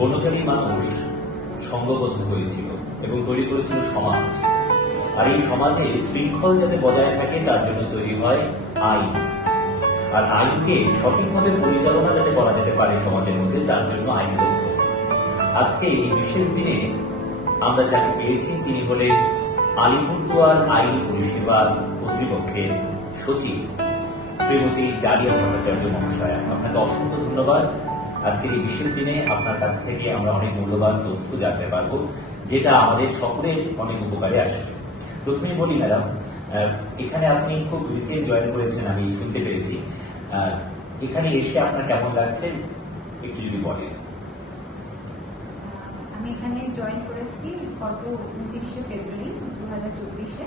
বনচারী মানুষ সংঘবদ্ধ হয়েছিল এবং তৈরি করেছিল সমাজ। আর এই সমাজে শৃঙ্খল যাতে বজায় থাকে তার জন্য তৈরি হয় আইন। আর আইনকে সঠিকভাবে পরিচালনা যাতে করা যেতে পারে সমাজের মধ্যে, তার জন্য আইন লক্ষ্য। আজকে এই বিশেষ দিনে আমরা যাকে পেয়েছি তিনি হলেন আলিপুরদুয়ার আইনি পরিষেবা কর্তৃপক্ষের সচিব শ্রীমতী ডালিয়া ভট্টাচার্য মহাশয়া। আপনাকে অসংখ্য ধন্যবাদ। আজকের এই বিশেষ দিনে আপনার কাছ থেকে আমরা অনেক মূল্যবান তথ্য জানতে পারবো, যেটা আমাদের সকলের অনেক উপকারে আসবে। প্রথমেই বলি ম্যাডাম, এখানে আপনি খুব রিসেন্ট জয়েন করেছেন, আমি শুনতে পেরেছি। এখানে এসে আপনার কেমন লাগছে একটু যদি বলেন। আমি এখানে জয়েন করেছি গত 29শে ফেব্রুয়ারি 2024-এ।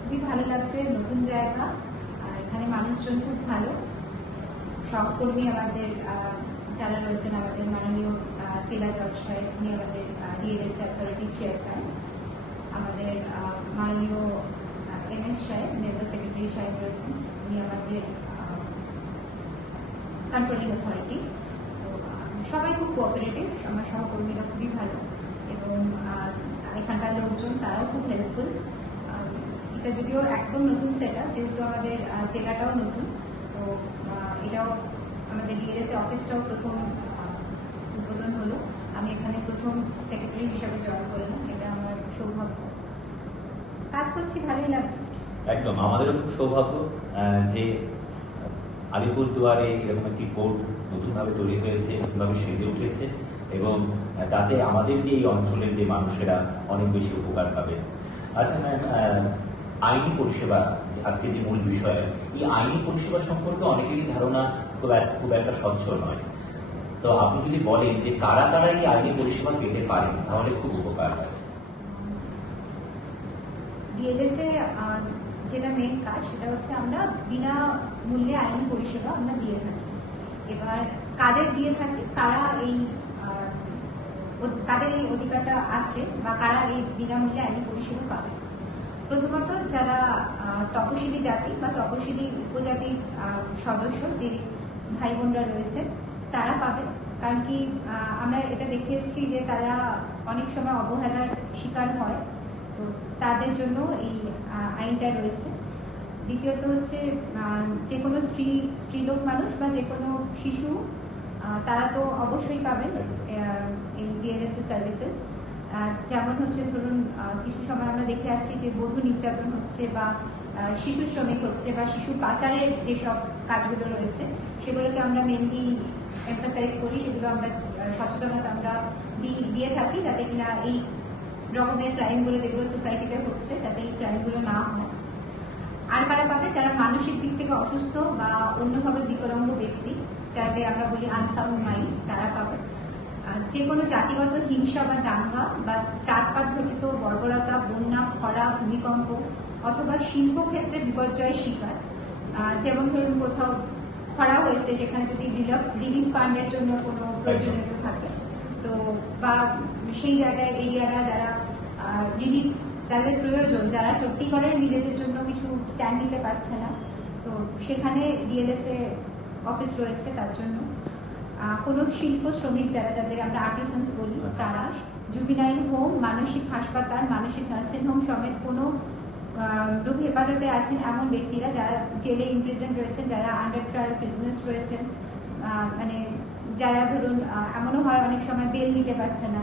খুবই ভালো লাগছে, নতুন জায়গা, এখানে মানুষজন খুব ভালো। সহকর্মী আমাদের যারা রয়েছেন, আমাদের মাননীয় জেলা জজ সাহেব, উনি আমাদের ডিএলএস অথরিটির চেয়ারম্যান, আমাদের মাননীয় এমএস সাহেব, মেম্বার সেক্রেটারি সাহেব রয়েছেন, উনি আমাদের কন্ট্রোলিং অথরিটি। তো সবাই খুব কোঅপারেটিভ, আমার সহকর্মীরা খুবই ভালো এবং এখানকার লোকজন তারাও খুব হেল্পফুল। এটা যদিও একদম নতুন সেটআপ, যেহেতু আমাদের জেলাটাও নতুন, তো এটাও আমাদের ডিএলএস অফিসটাও প্রথম উদ্বোধন হলো। আমি এখানে প্রথম সেক্রেটারি হিসাবে জয়েন করলাম, এটা আমার সৌভাগ্য। কাজ করছি, ভালোই লাগছে। একদম আমাদেরও খুব সৌভাগ্য যে আলিপুরদুয়ারে এরকম একটি কোর্ট নতুনভাবে তৈরি হয়েছে, নতুনভাবে সেজে উঠেছে এবং তাতে আমাদের যে এই অঞ্চলের যে মানুষেরা অনেক বেশি উপকার পাবে। আচ্ছা ম্যাম, আইনি পরিষেবা আজকে যে মূল বিষয়, এই আইনি পরিষেবা সম্পর্কে অনেকেরই ধারণা খুব একটা স্বচ্ছ নয়। তো আপনি যদি বলেন যে কারা কারা এই আইনি পরিষেবা পেতে পারেন, তাহলে খুব উপকার হয়। ডিএলএস এ যেটা মেন কাজ, সেটা হচ্ছে আমরা বিনা মূল্যে আইনি পরিষেবা আমরা দিয়ে থাকি। এবার কাদের দিয়ে থাকি, কাদের এই অধিকারটা আছে বা কারা এই বিনামূল্যে আইনি পরিষেবা পাবে। প্রথমত যারা তপশিলি জাতি বা তপশিলি উপজাতির সদস্য যে ভাই বোনরা রয়েছে, তারা পাবে। কারণ কি, আমরা এটা দেখে এসেছি যে তারা অনেক সময় অবহেলার শিকার হয়, তো তাদের জন্য এই আইনটা রয়েছে। দ্বিতীয়ত হচ্ছে যে কোনো স্ত্রীলোক মানুষ বা যে কোনো শিশু, তারা তো অবশ্যই পাবেন এই ডিএলএস সার্ভিসেস। যেমন হচ্ছে ধরুন, কিছু সময় আমরা দেখে আসছি যে বধূ নির্যাতন হচ্ছে বা শিশু শ্রমিক হচ্ছে বা শিশু পাচারের যেসব কাজগুলো রয়েছে, সেগুলোকে আমরা মেনলি এমফাসাইজ করি, সেগুলো আমরা সচেতনতা আমরা দিয়ে থাকি, যাতে কিনা এই রকমের ক্রাইমগুলো যেগুলো সোসাইটিতে হচ্ছে, যাতে এই ক্রাইমগুলো না হয়। আর কারা পাবে? যারা মানসিক দিক থেকে অসুস্থ বা অন্যভাবে বিকলাঙ্গ ব্যক্তি, যারা যে আমরা বলি আনসাউন্ড মাইন্ড, তারা পাবে। যে কোনো জাতিগত হিংসা বা দাঙ্গা বা জাতপাত ঘটিত বর্বরতা, বন্যা, খরা, ভূমিকম্প অথবা শিল্পক্ষেত্রে বিপর্যয়ের শিকার, যেমন ধরুন কোথাও খরা হয়েছে, যেখানে যদি রিলিফ ফান্ডের জন্য কোনো প্রয়োজনীয়তা থাকে, তো বা সেই জায়গায় এরিয়ারা যারা রিলিফ তাদের প্রয়োজন, যারা সত্যিকারের নিজেদের জন্য কিছু স্ট্যান্ড নিতে পারছে না, তো সেখানে ডিএলএস এ অফিস রয়েছে তার জন্য। কোনো শিল্প শ্রমিক যাদের আমরা আর্টিসানস বলি, তারা, জুভিনাইল হোম, মানসিক হাসপাতাল, মানসিক নার্সিং হোম সমেত কোনো লোক হেফাজতে আছেন এমন ব্যক্তিরা, যারা জেলে ইমপ্রিজেন্ট রয়েছেন, যারা আন্ডার ট্রায়াল প্রিজনার্স রয়েছেন, মানে যারা ধরুন এমনও হয় অনেক সময় বেল নিতে পারছে না,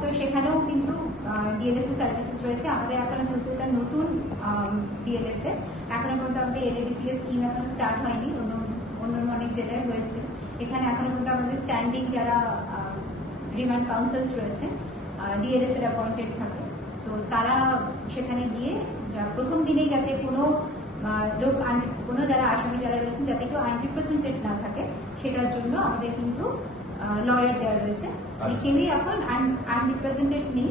তো সেখানেও কিন্তু ডিএলএস সার্ভিসেস রয়েছে। আমাদের এখনো যেহেতু এটা নতুন ডিএলএস এ, এখনো পর্যন্ত আমাদের এলএডিসিএস স্কিম এখনো স্টার্ট হয়নি, অন্য অনেক জেলায় হয়েছে। এখানে এখনো পর্যন্ত আমাদের স্ট্যান্ডিং যারা রিমান্ড কাউন্সিলস রয়েছে, ডিএলএস এর অ্যাপয়েন্টেড থাকে, তো তারা সেখানে গিয়ে প্রথম দিনেই যাতে কোনো যারা আসামি যারা রয়েছেন, যাতে কেউ আনরিপ্রেজেন্টেড না থাকে, সেটার জন্য আমাদের কিন্তু লয়ার দেওয়া রয়েছে। কেউই এখন আনরিপ্রেজেন্টেড নেই,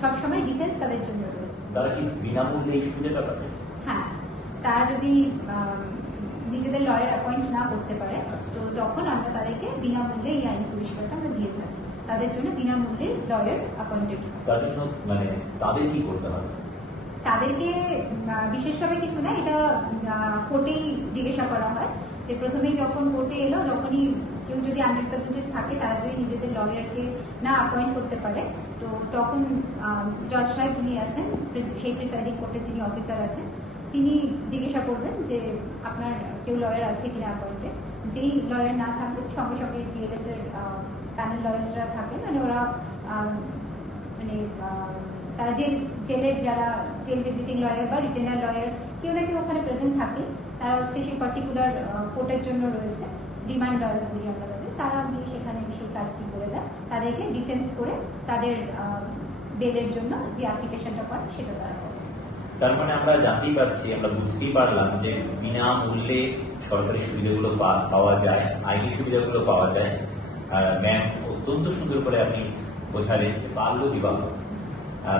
সবসময় ডিফেন্স তাদের জন্য রয়েছে। তারা কি বিনামূল্যে এই সুবিধাটা পাবে? হ্যাঁ, তারা যদি নিজেদের লয়ার অ্যাপয়েন্ট না করতে পারে, তো তখন আমরা তাদেরকে বিনামূল্যে এই আইনি পরিষেবাটা আমরা দিয়ে থাকি। তাদের জন্য বিনামূল্যে লয়ার অ্যাপয়েন্টেড। তার জন্য মানে তাদের কি করতে হবে? তাদেরকে বিশেষভাবে কিছু না, এটা কোর্টেই জিজ্ঞাসা করা হয় যে প্রথমেই যখন কোর্টে এলো, যখনই কেউ যদি আনরিপ্রেজেন্টেড থাকে, তারা যদি নিজেদের লয়ারকে না অ্যাপয়েন্ট করতে পারে, তো তখন জজ সাহেব যিনি আছেন, সেই প্রিসাইডিং কোর্টের যিনি অফিসার আছেন, তিনি জিজ্ঞাসা করবেন যে আপনার কেউ লয়ার আছে কিনা অ্যাপয়েন্টেড। যেই লয়ার না থাকবে, সঙ্গে সঙ্গে টিএলএস এর প্যানেল লয়ার্সরা থাকেন, মানে ওরা মানে তারা জেলের যারা জেল ভিজিটিং লয়ার বা রিটেনার লয়ার কেউ না কেউ ওখানে প্রেজেন্ট থাকে, তারা হচ্ছে সেই পার্টিকুলার কোর্টের জন্য রয়েছে, ডিমান্ড লয়ার্স বলি আমরা তাদের, তারা গিয়ে সেখানে সেই কাজটি করে দেয়, তাদেরকে ডিফেন্স করে তাদের বেলের জন্য যে অ্যাপ্লিকেশনটা করে সেটা তারা করে। তার মানে আমরা জানতেই পারছি, আমরা বুঝতেই পারলাম যে বিনামূল্যে সরকারি সুবিধাগুলো পাওয়া যায়, আইনি সুবিধাগুলো পাওয়া যায়। ম্যাম অত্যন্ত সুন্দর করে আপনি বোঝালেন যে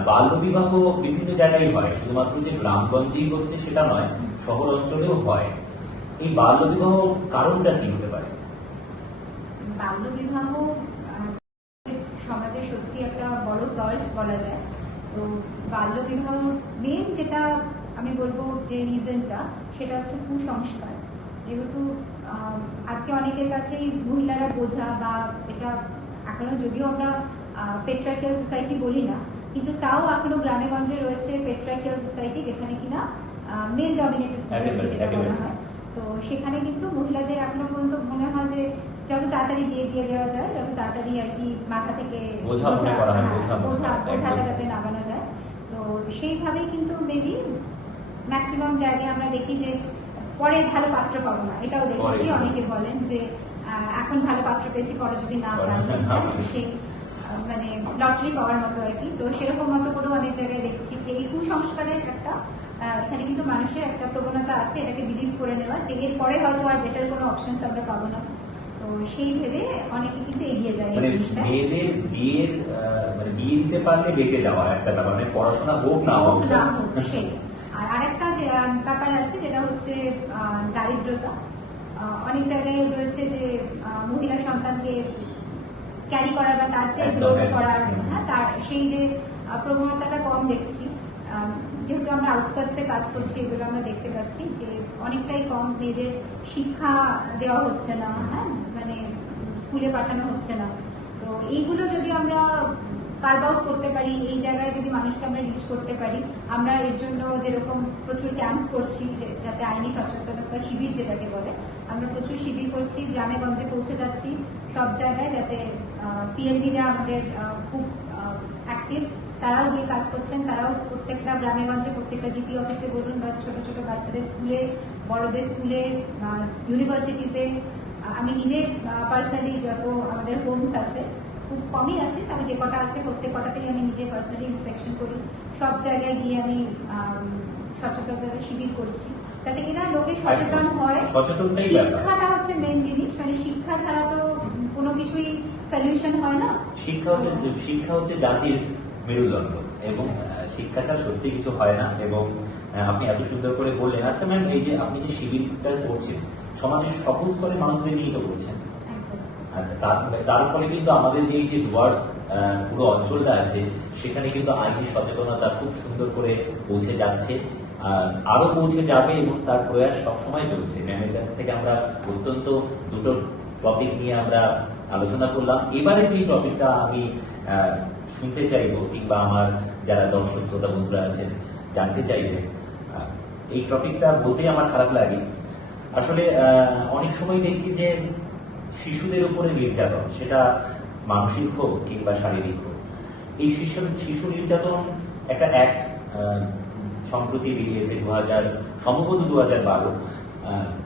বাল্য বিবাহ বিভিন্ন জায়গায় হয়, শুধুমাত্র যে গ্রামগঞ্জেই হচ্ছে সেটা নয়, শহর অঞ্চলেও হয়। এই বাল্য বিবাহ কারণটা কি হতে পারে? বাল্য বিবাহ সমাজে সত্যি একটা বড় কার্স বলা যায়। তো বাল্য বিবাহ মেন যেটা আমি বলবো যে রিজনটা, সেটা হচ্ছে কুসংস্কার। যেহেতু আজকে অনেকের কাছেই মহিলারা বোঝা, বা এটা এখনো যদিও আমরা পেট্রিয়ার্কিয়াল সোসাইটি বলি না, কিন্তু তাও এখনো গ্রামে গঞ্জে রয়েছে পেট্রিয়ার্কিয়াল সোসাইটি, যেখানে কিনা মেল ডমিনেটেড সোসাইটি যেটা বলা হয়। তো সেখানে কিন্তু মহিলাদের এখনো পর্যন্ত মনে হয় যে যত তাড়াতাড়ি বিয়ে দিয়ে দেওয়া যায়, যত তাড়াতাড়ি আর কি মাথা থেকে বোঝাটা যাতে নামানো যায়। তো সেইভাবেই কিন্তু মেবি ম্যাক্সিমাম জায়গায় আমরা দেখি যে পরে ভালো পাত্র পাবো না, এটাও দেখেছি। অনেকে বলেন যে এখন ভালো পাত্র পেয়েছি, পরে যদি না পাই, সেই মানে লটারি পাওয়ার মতো আর কি। তো সেরকম মতো করে অনেক জায়গায় দেখছি যে এই কুসংস্কারের একটা এখানে কিন্তু মানুষের একটা প্রবণতা আছে এটাকে বিলিভ করে নেওয়া, যে এর পরে হয়তো আর বেটার কোনো অপশনস আমরা পাবো না। তো সেই ভেবে অনেকে কিন্তু এগিয়ে যায় এই জিনিসটা। মেয়েদের বিয়ে দিতে পারলে বেঁচে যাওয়া একটা ব্যাপার, মানে পড়াশোনা হোক না হোক সেই। আর আরেকটা যে ব্যাপার আছে যেটা হচ্ছে দারিদ্রতা। অনেক জায়গায় রয়েছে যে মহিলা সন্তানকে ক্যারি করার বা তার চেয়ে গ্রোথ করার, হ্যাঁ, তার সেই যে প্রবণতাটা কম দেখছি। যেহেতু আমরা আউটস্কার্টসে কাজ করছি, এগুলো আমরা দেখতে পাচ্ছি যে অনেকটাই কম মেয়েদের শিক্ষা দেওয়া হচ্ছে না, হ্যাঁ, মানে স্কুলে পাঠানো হচ্ছে না। তো এইগুলো যদি আমরা কার্ভ আউট করতে পারি, এই জায়গায় যদি মানুষকে আমরা রিচ করতে পারি, আমরা এর জন্য যেরকম প্রচুর ক্যাম্পস করছি, যাতে আইনি সচেতনতা শিবির যেটাকে বলে, আমরা প্রচুর শিবির করছি, গ্রামে গঞ্জে পৌঁছে যাচ্ছি সব জায়গায়, যাতে পিএনবিরা আমাদের খুব অ্যাক্টিভ, তারাও গিয়ে কাজ করছেন, তারাও প্রত্যেকটা গ্রামে গঞ্জে প্রত্যেকটা জিপি অফিসে বলুন, বা ছোট ছোট বাচ্চাদের স্কুলে, বড়দের স্কুলে, ইউনিভার্সিটিসে। আমি নিজে পার্সোনালি যত আমাদের হোমস আছে, খুব কমই আছে, তবে যে কটা আছে প্রত্যেক কটাতেই আমি নিজে পার্সোনালি ইন্সপেকশন করি, সব জায়গায় গিয়ে আমি সচেতনতা শিবির করছি, যাতে কিনা লোকে সচেতন হয়। শিক্ষাটা হচ্ছে মেন জিনিস, মানে শিক্ষা ছাড়া তো কোনো কিছুই সলিউশন হয় না। শিক্ষা হচ্ছে জাতির মেরুদণ্ড, এবং শিক্ষা ছাড়া সত্যি কিছু হয় না। এবং আপনি এত সুন্দর করে বললেন। আচ্ছা ম্যাম, এই যে আপনি যে শিবিরটা করছেন, সমাজের সকল স্তরের মানুষদের নিয়ে তো করছেন। আচ্ছা, তার ফলে কিন্তু আমাদের যে এই যে ডুয়ার্স পুরো অঞ্চলটা আছে, সেখানে কিন্তু আইনি সচেতনতা খুব সুন্দর করে পৌঁছে যাচ্ছে, আরো পৌঁছে যাবে, এবং তার প্রয়াস সবসময় চলছে। ম্যামের কাছ থেকে আমরা অত্যন্ত দুটো টপিক নিয়ে আমরা আলোচনা করলাম। এবারে যে টপিকটা আমি শুনতে চাইবো, কিংবা আমার যারা দর্শক শ্রোতা বন্ধুরা আছেন জানতে চাইবেন, এই টপিকটা বলতে আমার খারাপ লাগে। আসলে অনেক সময় দেখি যে শিশুদের উপরে নির্যাতন, সেটা মানসিক হোক কিংবা শারীরিক হোক, এই শিশু নির্যাতন একটা অ্যাক্ট সম্প্রতি বেরিয়েছে, সম্ভবত 2012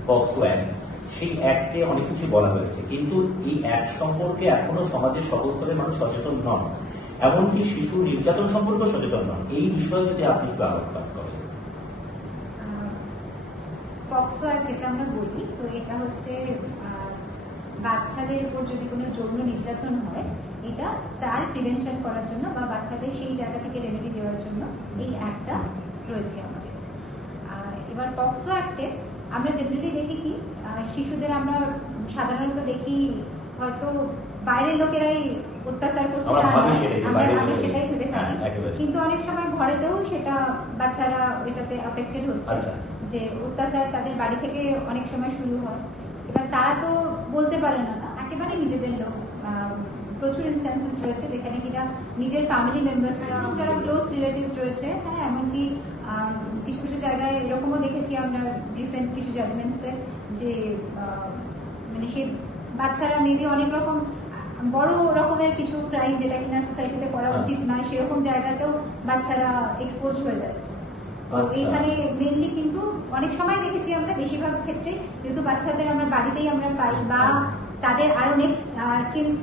পক্সো অ্যাক্ট। সেই অ্যাক্টে অনেক কিছু বলা হয়েছে, কিন্তু এই অ্যাক্ট সম্পর্কে এখনো সমাজের সকল স্তরের মানুষ সচেতন নন, এমনকি শিশু নির্যাতন সম্পর্কে সচেতন নন। এই বিষয়ে যদি আপনি একটু আলোকপাত করেন। পক্সো অ্যাক্ট যেটা আমরা বলি, তো এটা হচ্ছে বাচ্চাদের উপর যদি কোনো যৌন নির্যাতন হয়, এটা তার প্রিভেনশন করার জন্য বা বাচ্চাদের সেই জায়গা থেকে রেমেডি দেওয়ার জন্য এই অ্যাক্টটা রয়েছে আমাদের। এবার পক্সো অ্যাক্টে আমরা জেনারেলি দেখি কি, শিশুদের আমরা সাধারণত দেখি হয়তো বাইরের লোকেরাই অত্যাচার করছে, আমরা সেটাই ভেবে থাকি, কিন্তু অনেক সময় ঘরেতেও সেটা বাচ্চারা এটাতে অ্যাফেক্টেড হচ্ছে, যে অত্যাচার তাদের বাড়ি থেকে অনেক সময় শুরু হয়। এবার তারা তো বলতে পারে না, একেবারে নিজেদের লোক। প্রচুর ইনস্ট্যান্সেস রয়েছে যেখানে কিনা নিজের ফ্যামিলি মেম্বার্স যারা ক্লোজ রিলেটিভস রয়েছে, হ্যাঁ, এমনকি কিছু কিছু জায়গায় এরকমও দেখেছি আমরা রিসেন্ট কিছু জাজমেন্টসে যে মানে সে বাচ্চারা মেবি অনেক রকম বড় রকমের কিছু ক্রাইম যেটা কিনা সোসাইটিতে করা উচিত নয় সেরকম জায়গাতেও বাচ্চারা এক্সপোজ হয়ে যাচ্ছে। তো এইখানে মেনলি কিন্তু অনেক সময় দেখেছি আমরা, বেশিরভাগ ক্ষেত্রে যেহেতু বাচ্চাদের আমরা বাড়িতেই আমরা পাই বা তাদের আরো নেক্সট কিনস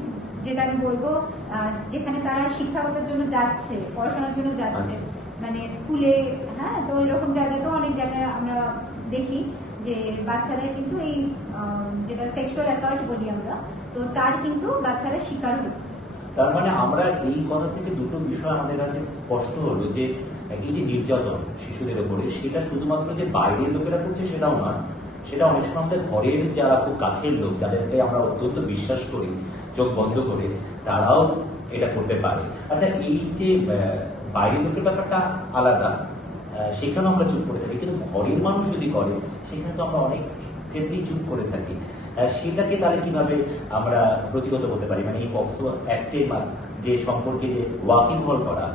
যেটা আমি বলবো যেখানে তারা শিক্ষাগতের জন্য যাচ্ছে, পড়াশোনার জন্য যাচ্ছে, মানে স্কুলে, হ্যাঁ, তো এরকম জায়গাতেও অনেক জায়গায় আমরা দেখি যে বাচ্চাদের কিন্তু এই যেটা সেক্সুয়াল অ্যাসল্ট বলি আমরা, তো তার কিন্তু বাচ্চারা শিকার হচ্ছে। তার মানে আমরা এই কথা থেকে দুটো বিষয় আমাদের কাছে স্পষ্ট হলো যে এই যে নির্যাতন শিশুদের উপরে, সেটা শুধুমাত্র যে বাইরের লোকেরা করছে সেটাও নয়, সেটা অনেক সময় আমাদের ঘরের যারা খুব কাছের লোক, যাদেরকে আমরা অত্যন্ত বিশ্বাস করি চোখ বন্ধ করে, তারাও এটা করতে পারে। আচ্ছা, এই যে বাইরের লোকের ব্যাপারটা আলাদা, সেখানেও আমরা চুপ করে থাকি, কিন্তু ঘরের মানুষ যদি করে সেখানে তো আমরা অনেক ক্ষেত্রেই চুপ করে থাকি। সেটাকে তাহলে কিভাবে আমরা প্রতিহত করতে পারি? মানে এই পক্সো অ্যাক্টের যে সম্পর্কে যে ওয়াকিবহাল করা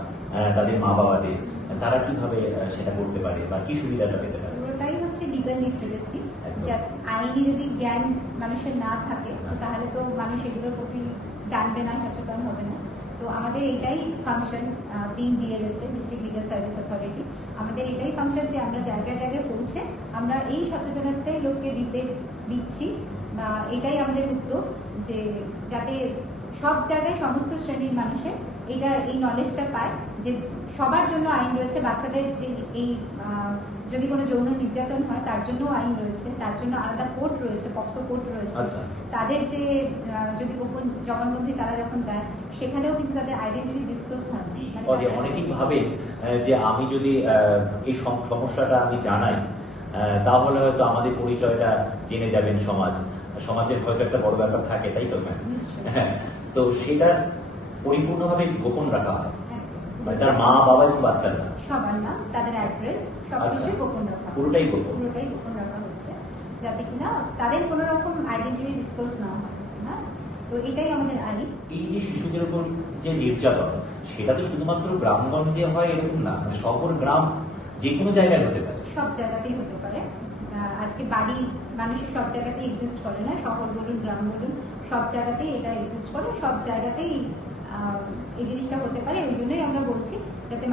তাদের মা বাবাদের, তারা কিভাবে সেটা করতে পারে বা কি সুবিধাটা পেতে পারে? ওটাই হচ্ছে লিগাল লিটারেসি। আইনি যদি জ্ঞান মানুষের না থাকে তাহলে তো মানুষ এগুলোর প্রতি জানবে না, সচেতন হবে না। তো আমাদের এটাই function, being DLSA, district legal service authority, আমাদের এটাই ফাংশন যে আমরা জায়গায় জায়গায় পৌঁছে আমরা এই সচেতনতা লোককে দিচ্ছি, বা এটাই আমাদের উদ্যোগ যে যাতে সব জায়গায় সমস্ত শ্রেণীর মানুষের এই নলেজটা পায় যে সবার জন্য আইন রয়েছে। বাচ্চাদের যে এই যদি কোনো যৌন নির্যাতন হয় তার জন্য আইন রয়েছে, তার জন্য আলাদা কোর্ট রয়েছে, পক্সো কোর্ট রয়েছে। তাদের যে যদি গোপন জবানবন্দি তারা যখন দেয় সেখানেও কিন্তু তাদের আইডেন্টিটি ডিসক্লোজ হয়। অনেকেই ভাবে যে আমি যদি এই সমস্যাটা আমি জানাই তাহলে হয়তো আমাদের পরিচয়টা জেনে যাবেন সমাজের হয়তো একটা বড় ব্যাপার থাকে, তাই তো ম্যাম? হ্যাঁ, তো সেটা পরিপূর্ণভাবে গোপন রাখা হয়, মানে তার মা বাবা এবং বাচ্চারা সবার নাম, তাদের অ্যাড্রেস, সবকিছুই গোপন রাখা, পুরোটাই গোপন রাখা হচ্ছে যাতে কিনা তাদের কোনো রকম আইডেন্টিটি ডিসক্লোজ না হয়। না, তো এটাই আমাদের আইন। এই যে শিশুদের উপর যে নির্যাতন, সেটা তো শুধুমাত্র গ্রামগঞ্জে হয় এরকম না, মানে শহর গ্রাম যে কোনো জায়গায় হতে পারে, সব জায়গাতেই হতে পারে। আজকে বাড়ি মানুষের সব জায়গাতেই এক্সিস্ট করে না, শহর বলুন গ্রাম বলুন সব জায়গাতেই এটা এক্সিস্ট করে, সব জায়গাতেই এই জিনিসটা হতে পারে। ওই জন্যই আমরা বলছি যাতে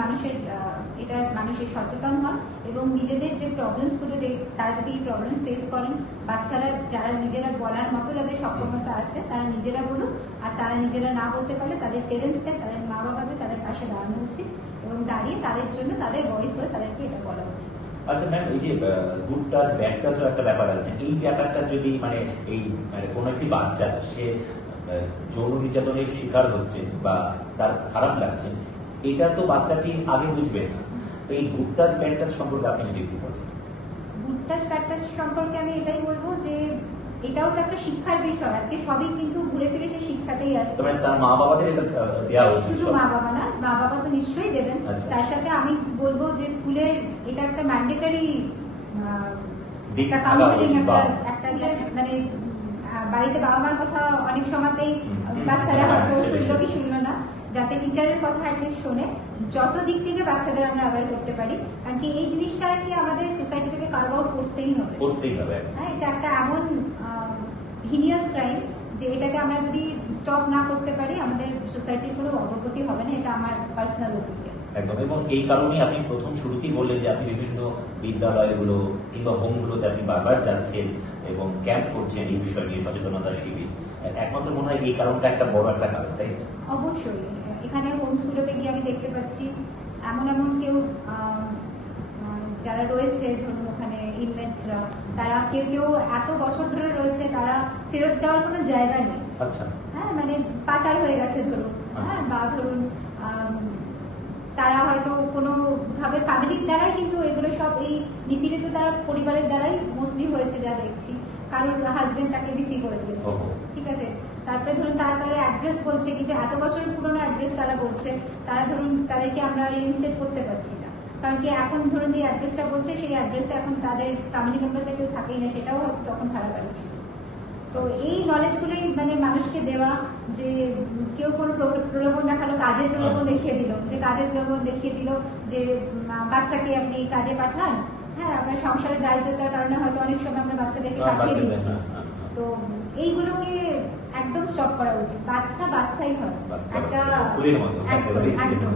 মানুষের সচেতন হন এবং নিজেদের যে প্রবলেমসগুলো, যে তারা যদি এই প্রবলেমস ফেস করেন, বাচ্চারা যারা নিজেরা বলার মতো যাদের সক্ষমতা আছে তারা নিজেরা বলুন, আর তারা নিজেরা না বলতে পারলে তাদের পেরেন্টসদের, তাদের মা বাবাদের তাদের পাশে দাঁড়ানো উচিত এবং দাঁড়িয়ে তাদের জন্য তাদের ভয়েস হয়ে তাদেরকে এটা বলা উচিত। আচ্ছা ম্যাম, এই যে গুড টাচ ব্যাড টাচও একটা ব্যাপার আছে, এই ব্যাপারটা যদি মানে কোনো একটি বাচ্চা সে যৌন নির্যাতনের শিকার হচ্ছে বা তার খারাপ লাগছে, এটা তো বাচ্চাটি আগে বুঝবে না, তো এই গুড টাচ ব্যাড টাচ সম্পর্কে আপনি যদি একটু বলেন। গুড টাচ ব্যাড টাচ সম্পর্কে আমি এটাই বলবো যে এটাও তো একটা শিক্ষার বিষয়। আজকে সবই কিন্তু ঘুরে ফিরে সে শিক্ষাতেই আসছে। মানে তার মা বাবাদের এটা দেওয়া উচিত। শুধু মা বাবা না, মা বাবা তো নিশ্চয়ই দেবেন। তার সাথে আমি বলবো যে স্কুলের এটা একটা ম্যান্ডেটরি একটা কাউন্সিলিং, একটা মানে বাড়িতে বাবা মার কথা অনেক সময়তেই বাচ্চারা হয়তো শুনলো কি শুনলো না, যাতে টিচারের কথা অ্যাটলিস্ট শোনে। যত দিক থেকে বাচ্চাদের আমরা অ্যাওয়্যার করতে পারি, কারণ কি এই জিনিসটা কি আমাদের সোসাইটি থেকে কার্ভ আউট করতেই হবে। হ্যাঁ, এটা একটা এমন হিনিয়াস ক্রাইম যে এটাকে আমরা যদি স্টপ না করতে পারি আমাদের সোসাইটির কোনো অগ্রগতি হবে না, এটা আমার পার্সোনাল ওপিনিয়ন। একদম, এবং এই কারণেই আপনি প্রথম শুরুতেই বললেন যে আপনি বিভিন্ন বিদ্যালয়গুলো কিংবা হোমগুলোতে আপনি বারবার যাচ্ছেন এবং ক্যাম্প করছেন এই বিষয় নিয়ে, সচেতনতা শিবির। একমাত্র মনে হয় এই কারণটা একটা বড় একটা কারণ, তাই তো? অবশ্যই। এখানে হোম স্কুলেতে গিয়ে আমি দেখতে পাচ্ছি এমন কেউ যারা রয়েছে, ধরুন ওখানে ইনমেটসরা, তারা কেউ এত বছর ধরে রয়েছে, তারা ফেরত যাওয়ার কোনো জায়গা নেই। আচ্ছা। হ্যাঁ, মানে পাচার হয়ে গেছে ধরুন, হ্যাঁ, বা ধরুন তারা হয়তো কোনো ভাবে ফ্যামিলির দ্বারাই, কিন্তু এগুলো সব এই নিপীড়িত তারা পরিবারের দ্বারাই মোস্টলি হয়েছে যা দেখছি। কারণ হাজবেন্ড তাকে বিক্রি করে দিয়েছে, ঠিক আছে। তারপরে ধরুন তারা তাদের অ্যাড্রেস বলছে, কিন্তু এত বছর পুরোনো অ্যাড্রেস তারা বলছে, তারা ধরুন তাদেরকে আমরা রিইনস্টেট করতে পারছি না, কারণ কি এখন ধরুন যে অ্যাড্রেসটা বলছে সেই অ্যাড্রেসে এখন তাদের ফ্যামিলি মেম্বার্সে কেউ থাকেই না, সেটাও হয়তো তখন ভাড়া বাড়ি ছিল। তো এই নলেজগুলোই মানে মানুষকে দেওয়া, যে কেউ কোনো প্রলোভন দেখালো, কাজের প্রলোভন দেখিয়ে দিল, যে কাজের প্রলোভন দেখিয়ে দিল যে বাচ্চাকে আপনি কাজে পাঠান, হ্যাঁ আপনার সংসারের দায়িত্বতার কারণে হয়তো অনেক সময় আমরা বাচ্চাদেরকে পাঠিয়ে দিচ্ছি। তো এইগুলোকে একদম স্টপ করা উচিত। বাচ্চা বাচ্চাই হয়, একটা একদম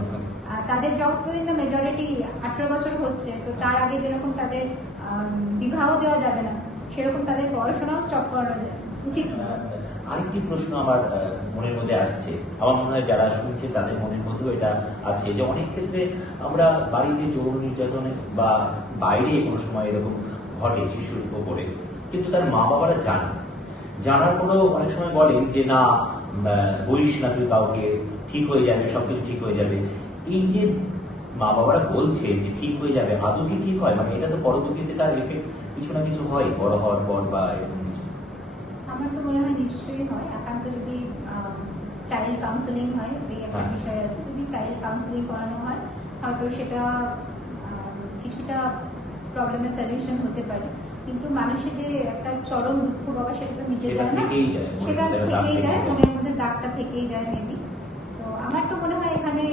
তাদের যতদিন না মেজরিটি 18 বছর হচ্ছে, তো তার আগে যেরকম তাদের বিবাহ দেওয়া যাবে না, সেরকম তাদের পড়াশোনাও স্টপ করানো উচিত। আরেকটি প্রশ্ন আমার মনের মধ্যে আসছে, আমার মনে হয় যারা শুনছে তাদের মনের মধ্যেও এটা আছে, যে অনেক ক্ষেত্রে আমরা বাড়িতে যৌন নির্যাতনে বা বাইরে কোনো সময় এরকম ঘটে শিশুর উপরে, কিন্তু তার মা বাবারা জানার পরেও অনেক সময় বলেন যে না বলিস না তুই কাউকে, ঠিক হয়ে যাবে, সবকিছু ঠিক হয়ে যাবে। এই যে মা বাবারা বলছে যে ঠিক হয়ে যাবে, আদৌ কি ঠিক হয়? মানে এটা তো পরবর্তীতে তার এফেক্ট কিছু না কিছু হয় বড় হওয়ার পর বা এরকম কিছু। আমার তো মনে হয় নিশ্চয়ই হয়, একান্ত যদি চাইল্ড কাউন্সেলিং হয়, এই একটা বিষয় আছে, যদি চাইল্ড কাউন্সেলিং করানো হয় হয়তো সেটা কিছুটা প্রবলেমের সলিউশন হতে পারে। কিন্তু মানুষের যে একটা চরম দুঃখ বাবা, সেটা তো মিটে যায় না, সেটা থেকেই যায়, মনের মধ্যে দাগটা থেকেই যায় মেবি। তো আমার তো মনে হয় এখানে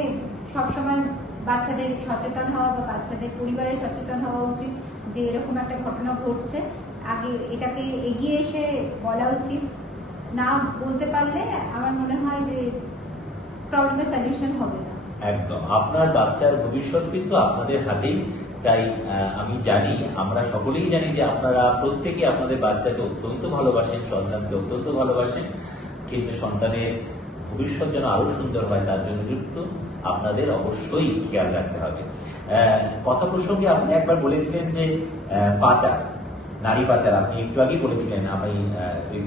সবসময় বাচ্চাদের সচেতন হওয়া বা বাচ্চাদের পরিবারের সচেতন হওয়া উচিত, যে এরকম একটা ঘটনা ঘটছে, আগে এটাকে এগিয়ে এসে বলা উচিত। না বলতে পারলে আমার মনে হয় যে প্রবলেমের সলিউশন হবে না। একদম, আপনার বাচ্চার ভবিষ্যৎ কিন্তু আপনাদের হাতেই। তাই আমি জানি, আমরা সকলেই জানি যে আপনারা প্রত্যেকে আপনাদের বাচ্চাকে অত্যন্ত ভালোবাসেন, সন্তানকে অত্যন্ত ভালোবাসেন, কিন্তু সন্তানের ভবিষ্যৎ যেন আরো সুন্দর হয় তার জন্য কিন্তু আপনাদের অবশ্যই খেয়াল রাখতে হবে। কথা প্রসঙ্গে আপনি একবার বলেছিলেন যে পাচার, নারী পাচার, আপনি একটু আগেই বলেছিলেন, আমি ওই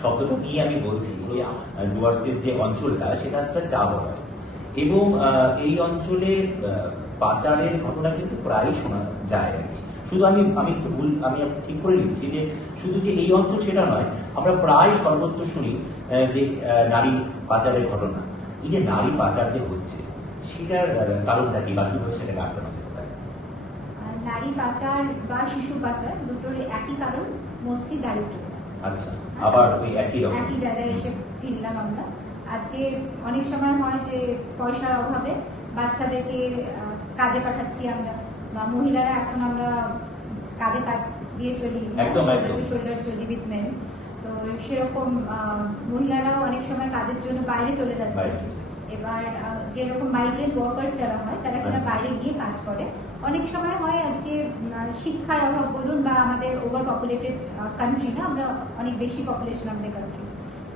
শব্দটা নিয়ে আমি বলছি, ডুয়ার্সের যে অঞ্চলটা সেটা একটা চা বাগান, এবং এই অঞ্চলে পাচারের ঘটনা কিন্তু প্রায়ই শোনা যায় আর কি। শুধু আমি একটু ভুল, আমি ঠিক করে নিচ্ছি যে শুধু যে এই অঞ্চল সেটা নয়, আমরা প্রায় সর্বত্র শুনি যে নারী পাচারের ঘটনা। এই যে নারী পাচার যে হচ্ছে, সেটার কারণটা কি বা কিভাবে সেটাকে আটকানো যেতে পারে? নারী পাচার বা শিশু পাচার দুটোর একই কারণ, মোস্টলি দারিদ্র। আচ্ছা, আবার ওই একই জায়গায় এসে ফিরলাম আমরা। আজকে অনেক সময় হয় যে পয়সার অভাবে বাচ্চাদেরকে কাজে পাঠাচ্ছি আমরা, বা মহিলারা এখন আমরা কাঁধে কাঁধ দিয়ে চলি, শোল্ডার চলি উইথ মেন। তো সেরকম মহিলারাও অনেক সময় কাজের জন্য বাইরে চলে যাচ্ছে। এবার যেরকম মাইগ্রেন্ট ওয়ার্কার্স যারা হয়, যারা কিনা বাইরে গিয়ে কাজ করে, অনেক সময় হয় আজকে শিক্ষার অভাব বলুন, বা আমাদের ওভার পপুলেটেড কান্ট্রি না, আমরা অনেক বেশি পপুলেশন আমাদের কান্ট্রি,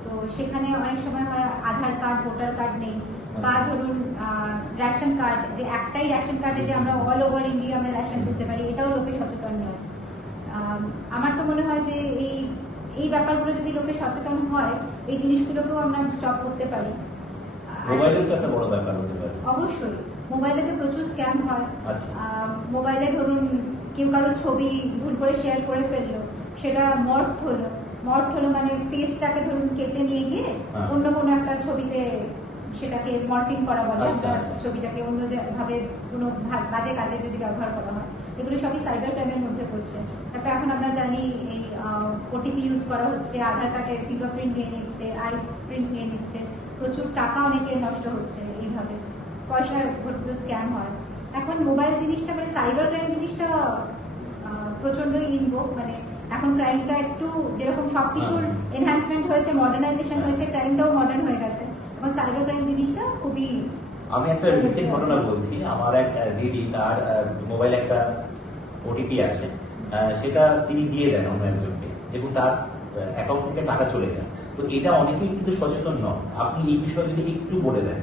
তো সেখানে অনেক সময় হয় আধার কার্ড, ভোটার কার্ড নেই, বা ধরুন রেশন কার্ড, যে একটাই রেশন কার্ডে যে আমরা অল ওভার ইন্ডিয়া আমরা রেশন করতে পারি, এটাও লোকে সচেতন নয়। আমার তো মনে হয় যে এই ব্যাপারগুলো যদি লোকে সচেতন হয়, এই জিনিসগুলোকেও আমরা স্টপ করতে পারি। মোবাইলের তো একটা বড় ব্যাপার হতে পারে। অবশ্যই মোবাইলে তো প্রচুর স্ক্যাম হয়। মোবাইলে ধরুন কেউ কারো ছবি ভুল করে শেয়ার করে ফেললো, সেটা মর্ফ হলো মানে ফেসটাকে ধরুন কেটে নিয়ে গিয়ে অন্য কোনো একটা ছবিতে সেটাকে মর্ফিং করা বলে, ছবিটাকে অন্য ভাবে কোনো বাজে কাজে যদি ব্যবহার করা হয়, এগুলো সবই সাইবার ক্রাইমের মধ্যে পড়ছে। তারপর এখন আমরা জানি এই ওটিপি ইউজ করা হচ্ছে, আধার কার্ডের ফিঙ্গারপ্রিন্ট নিয়ে নিচ্ছে, আই প্রিন্ট নিয়ে নিচ্ছে, প্রচুর টাকা অনেকে নষ্ট হচ্ছে এইভাবে, পয়সা ভর্তি স্ক্যাম হয়। এখন মোবাইল জিনিসটা মানে সাইবার ক্রাইম জিনিসটা প্রচন্ডই ইনভোগ, মানে এখন ক্রাইমটা একটু যেরকম সবকিছুর এনহ্যান্সমেন্ট হয়েছে, মডার্নাইজেশন হয়েছে, ক্রাইমটাও মডার্ন হয়ে গেছে, এখন সাইবার ক্রাইম জিনিসটা খুবই। আমি একটা রিসেন্ট ঘটনা বলছি, আমার এক দিদি, তার মোবাইলে একটা ওটিপি আসে, সেটা তিনি দিয়ে দেন অন্য একজনকে, এবং তার অ্যাকাউন্ট থেকে টাকা চলে যায়। তো এটা অনেকেই কিন্তু সচেতন নন, আপনি এই বিষয়ে যদি একটু বলে দেন।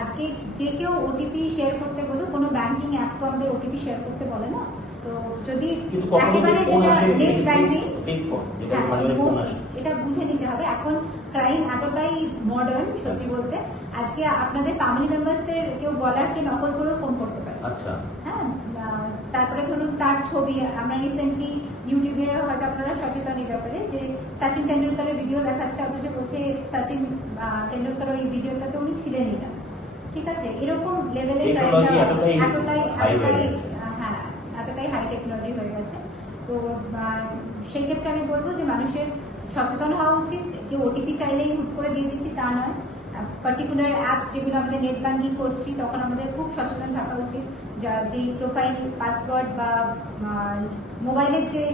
আজকে যে কেউ ওটিপি শেয়ার করতে বলে, কোনো ব্যাংকিং অ্যাপ তো আমাদের ওটিপি শেয়ার করতে বলে না, তো যদি একেবারে নেট ব্যাংকিং, এটা বুঝে নিতে হবে। এখন ক্রাইম এতটাই মডার্ন, সত্যি বলতে আজকে আপনাদের ফ্যামিলি মেম্বার্সদের কেউ বলারকে নকল করেও ফোন করতে পারে। আচ্ছা, হ্যাঁ, তারপরে ধরুন তার ছবি, আমরা রিসেন্টলি ইউটিউবে হয়তো আপনারা সচেতন এই ব্যাপারে, যে সচিন তেন্ডুলকারের ভিডিও দেখাচ্ছে, অথচ বলছে সচিন তেন্ডুলকার ওই ভিডিওটা তো উনি ছিলেনই না। ঠিক আছে, এরকম লেভেলের এতটাই হাই টেকনোলজি হয়ে গেছে। তো তো সেই ক্ষেত্রে আমি বলবো যে মানুষের সচেতন হওয়া উচিত। কেউ ওটিপি চাইলেই হুট করে দিয়ে দিচ্ছি তা নয়। পার্টিকুলার অ্যাপস যেগুলো আমাদের নেট ব্যাঙ্কিং করছি তখন আমাদের খুব সচেতন থাকা উচিত। যে প্রোফাইল পাসওয়ার্ড বা মোবাইলের যে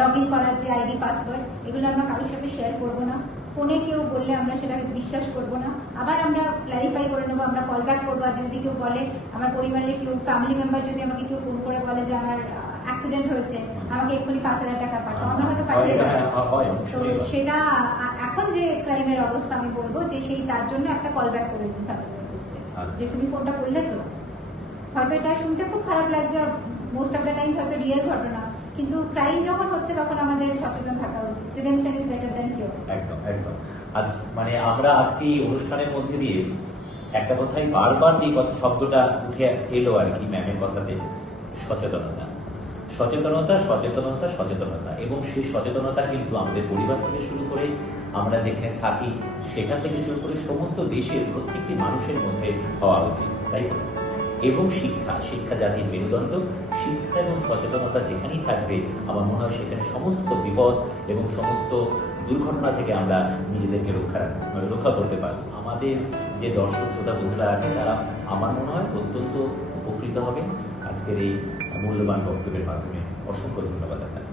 লগ ইন করার যে আইডি পাসওয়ার্ড, এগুলো আমরা কারোর সাথে শেয়ার করবো না। ফোনে কেউ বললে আমরা সেটাকে বিশ্বাস করবো না। আবার আমরা ক্ল্যারিফাই করে নেবো, আমরা কল ব্যাক করবো। আর যদি কেউ বলে, আমার পরিবারের কেউ ফ্যামিলি মেম্বার যদি আমাকে কেউ ফোন করে বলে যে আমার অ্যাক্সিডেন্ট হয়েছে, আমাকে এক্ষুনি 5,000 টাকা পাঠাও, আমরা হয়তো পাঠিয়ে দেবো। তো সেটা এখন যে ক্রাইমের অবস্থা, আমি বলবো যে সেই তার জন্য একটা কল ব্যাক করে দিতে হবে যে তুমি ফোনটা করলে তো। হয়তো এটা শুনতে খুব খারাপ লাগছে, মোস্ট অফ দ্য টাইমস হয়তো রিয়েল ঘটনা, কিন্তু ক্রাইম যখন হচ্ছে তখন আমাদের সচেতন থাকা উচিত। Prevention is better than cure. একদম একদম। আজ মানে আমরা আজকে এই অনুষ্ঠানের মধ্যে দিয়ে একটা কথাই বারবার যে কথা শব্দটা উঠে এলো আর কি ম্যামের কথাতে, সচেতনতা সচেতনতা সচেতনতা সচেতনতা। এবং সেই সচেতনতা কিন্তু আমাদের পরিবার থেকে শুরু করে, আমরা যেখানে থাকি সেখান থেকে শুরু করে সমস্ত দেশের প্রত্যেকটি মানুষের মধ্যে হওয়া উচিত, তাই তো? এবং শিক্ষা, শিক্ষা জাতির মেরুদণ্ড। শিক্ষা এবং সচেতনতা যেখানেই থাকবে আমার মনে হয় সেখানে সমস্ত বিপদ এবং সমস্ত দুর্ঘটনা থেকে আমরা নিজেদেরকে রক্ষা করতে পারব। আমাদের যে দর্শক শ্রোতা বন্ধুরা আছে তারা আমার মনে হয় অত্যন্ত উপকৃত হবে আজকের এই মূল্যবান বক্তব্যের মাধ্যমে। অসংখ্য ধন্যবাদ আপনাকে।